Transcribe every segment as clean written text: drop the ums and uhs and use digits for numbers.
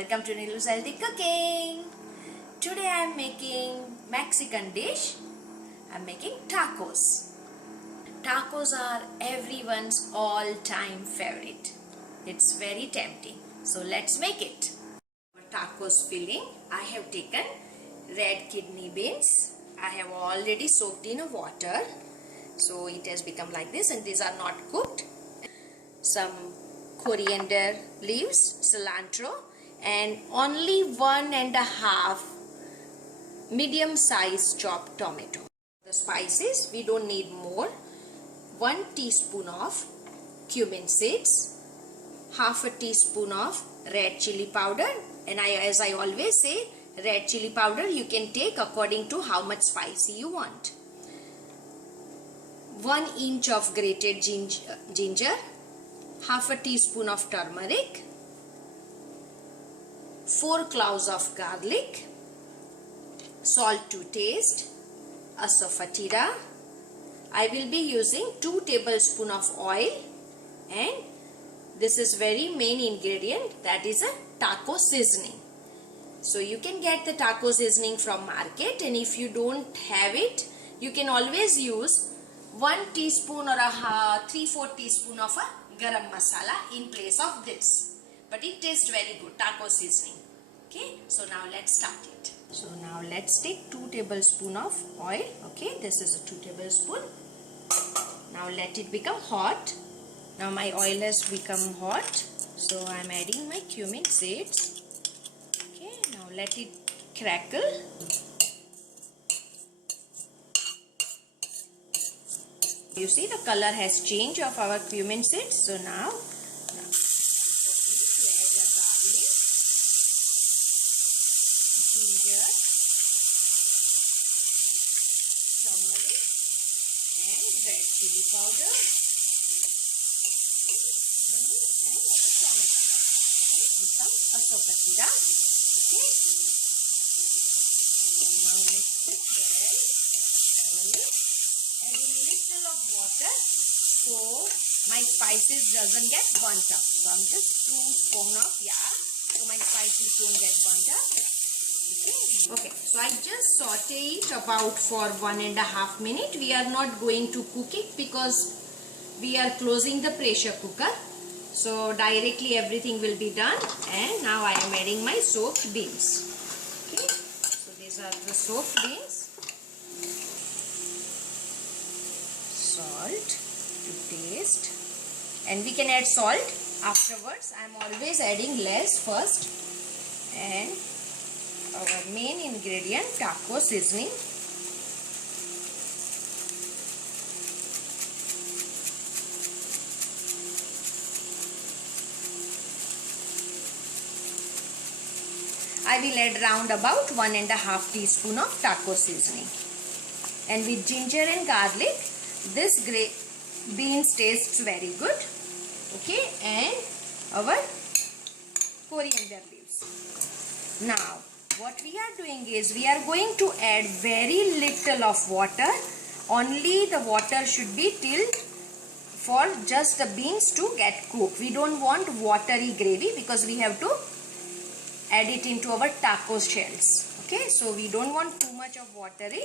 Welcome to Nilus Healthy Cooking. Today I am making Mexican dish. I am making tacos. Tacos are everyone's all-time favorite. It's very tempting. So let's make it. For tacos filling, I have taken red kidney beans. I have already soaked in water. So it has become like this, and these are not cooked. Some coriander leaves, cilantro, and only 1.5 medium-sized chopped tomato. The spices, we don't need more. 1 teaspoon of cumin seeds, half a teaspoon of red chili powder, and as I always say, red chili powder you can take according to how much spicy you want. 1 inch of grated ginger, half a teaspoon of turmeric, 4 cloves of garlic, salt to taste, asafoetida. I will be using 2 tablespoons of oil, and this is very main ingredient, that is a taco seasoning. So you can get the taco seasoning from market, and if you don't have it, you can always use 1 teaspoon or a 3/4 teaspoon of a garam masala in place of this. But it tastes very good, taco seasoning. Okay, so now let's start it. So now let's take 2 tablespoons of oil. Okay, this is a 2 tablespoons. Now let it become hot. Now my oil has become hot. So I am adding my cumin seeds. Okay, now let it crackle. You see the color has changed of our cumin seeds. So now ginger, turmeric, and red chili powder, and some asafoetida. Okay. Now mix it well. Adding little of water so my spices doesn't get burnt up. So I'm just 2 spoons of so my spices don't get burnt up. Okay, so I just saute it about for 1.5 minutes. We are not going to cook it because we are closing the pressure cooker. So directly everything will be done. And now I am adding my soaked beans. Okay, so these are the soaked beans. Salt to taste. And we can add salt afterwards. I am always adding less first. And our main ingredient, taco seasoning. I will add round about 1.5 teaspoon of taco seasoning. And with ginger and garlic, this beans tastes very good. Okay, and our coriander leaves. Now what we are doing is we are going to add very little of water. Only the water should be till for just the beans to get cooked. We don't want watery gravy because we have to add it into our taco shells. Okay, so we don't want too much of watery.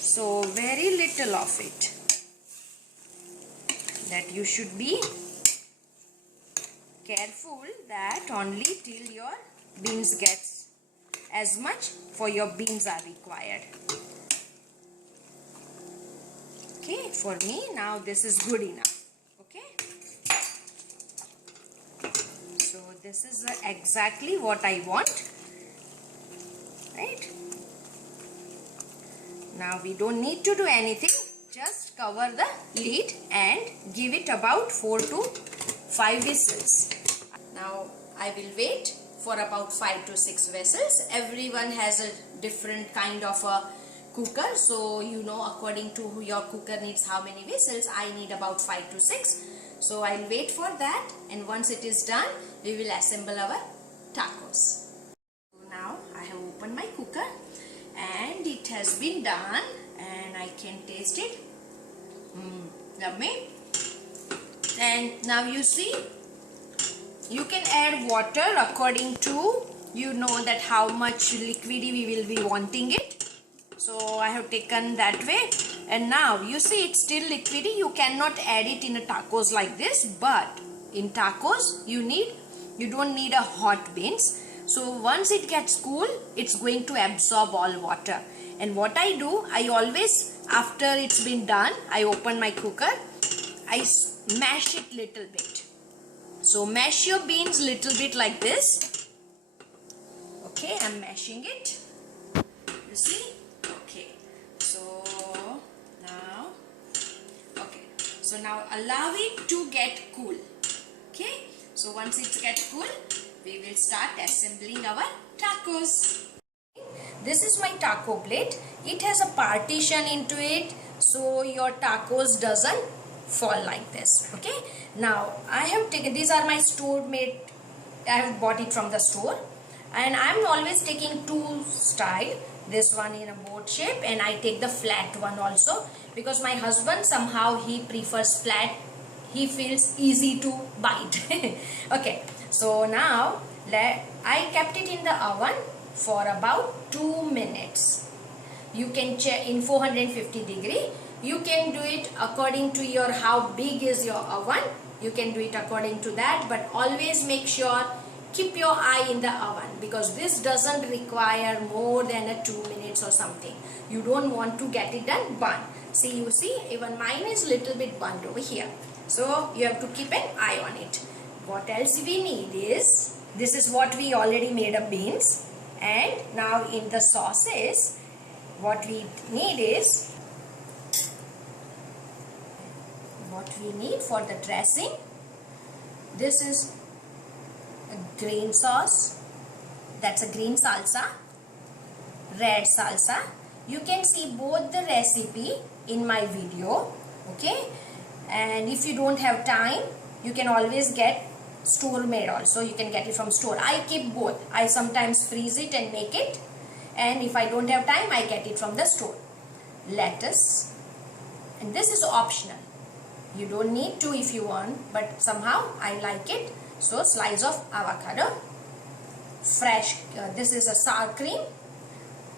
So very little of it. That you should be careful that only till your beans gets as much for your beans are required. Okay, for me now this is good enough. Okay, so this is exactly what I want, right? Now we don't need to do anything, just cover the lid and give it about 4 to 5 whistles. Now I will wait for about 5 to 6 whistles. Everyone has a different kind of a cooker, so you know according to your cooker needs how many whistles. I need about 5 to 6. So I'll wait for that, and once it is done, we will assemble our tacos. So now I have opened my cooker and it has been done, and I can taste it. Yummy. And now you see, you can add water according to you know that how much liquidy we will be wanting it. So I have taken that way, and now you see it's still liquidy. You cannot add it in a tacos like this, but in tacos you don't need a hot beans. So once it gets cool, it's going to absorb all water. And what I do, I always, after it's been done, I open my cooker, I mash it little bit. So mash your beans little bit like this. Okay, I'm mashing it. You see? Okay. So now allow it to get cool. Okay. So once it gets cool, we will start assembling our tacos. This is my taco plate. It has a partition into it, so your tacos doesn't fall like this. Okay. Now I have taken, these are my store made, I have bought it from the store, and I am always taking two style. This one in a boat shape, and I take the flat one also, because my husband somehow he prefers flat. He feels easy to bite. Okay. So now I kept it in the oven for about 2 minutes. You can check in 450 degree. You can do it according to your how big is your oven. You can do it according to that, but always make sure keep your eye in the oven, because this doesn't require more than a 2 minutes or something. You don't want to get it done burnt. See, you see, even mine is little bit burnt over here. So you have to keep an eye on it. What else we need is, this is what we already made of beans, and now in the sauces what we need is, what we need for the dressing, this is a green sauce, that's a green salsa, red salsa. You can see both the recipe in my video. Okay, and if you don't have time, you can always get store made also. You can get it from store. I keep both. I sometimes freeze it and make it, and if I don't have time, I get it from the store. Lettuce, and this is optional. You don't need to if you want, but somehow I like it. So slice of avocado, fresh, this is a sour cream.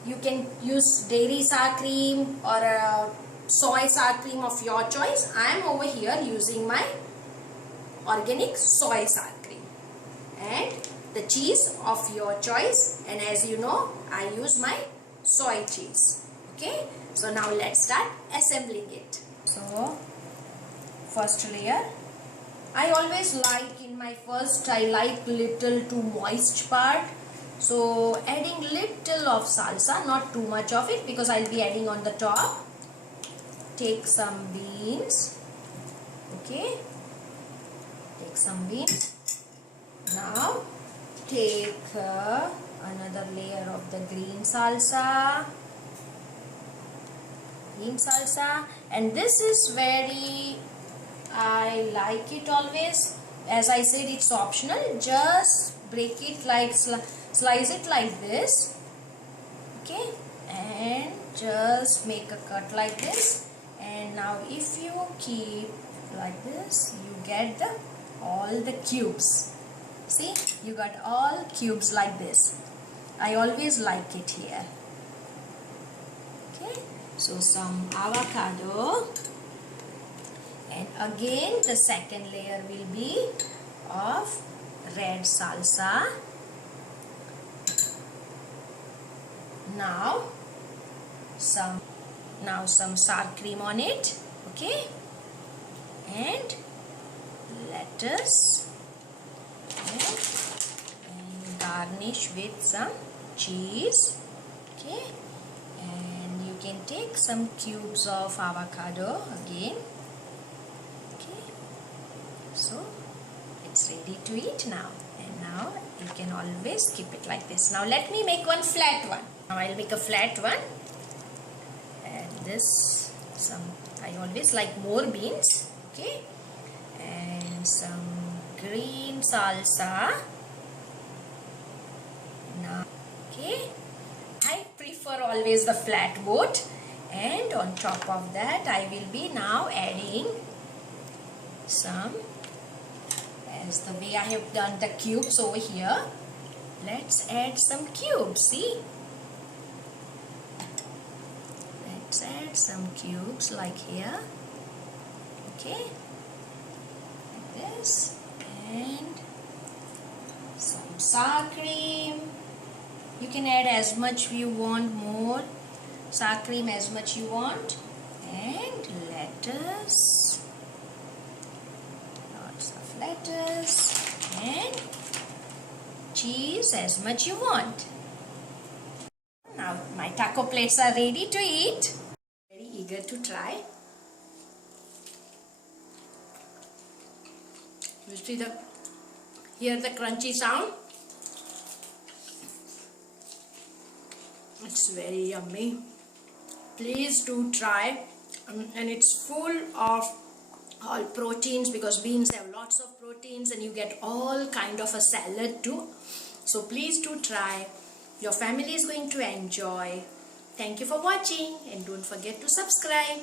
You can use dairy sour cream or a soy sour cream of your choice. I am over here using my organic soy sour cream, and the cheese of your choice, and as you know, I use my soy cheese. Okay, so now let's start assembling it. So first layer, I always like in my first, I like little to moist part. So adding little of salsa, not too much of it, because I'll be adding on the top. Take some beans. Okay, take some beans. Now take another layer of the green salsa. Green salsa, and this is very, I like it always. As I said, it's optional. Just break it like, slice it like this. Okay, and just make a cut like this. And now if you keep like this, you get all the cubes. See, you got all cubes like this. I always like it here. Okay, so some avocado. And again the second layer will be of red salsa. Now some sour cream on it. Okay, and lettuce, and garnish with some cheese. Okay, and you can take some cubes of avocado again. So it's ready to eat now, and now you can always keep it like this. Now let me make one flat one. Now I'll make a flat one, and this I always like more beans. Okay, and some green salsa. Now okay, I prefer always the flat boat, and on top of that I will be now adding some, as the way I have done the cubes over here. let's add some cubes. See? Let's add some cubes like here. Okay, like this, and some sour cream. You can add as much you want, more sour cream as much you want, and lettuce, lots of lettuce, and cheese as much you want. Now my taco plates are ready to eat. Very eager to try. You see hear the crunchy sound? It's very yummy. Please do try. And it's full of all proteins, because beans have lots of proteins and you get all kind of a salad too. So please do try. Your family is going to enjoy. Thank you for watching, and don't forget to subscribe.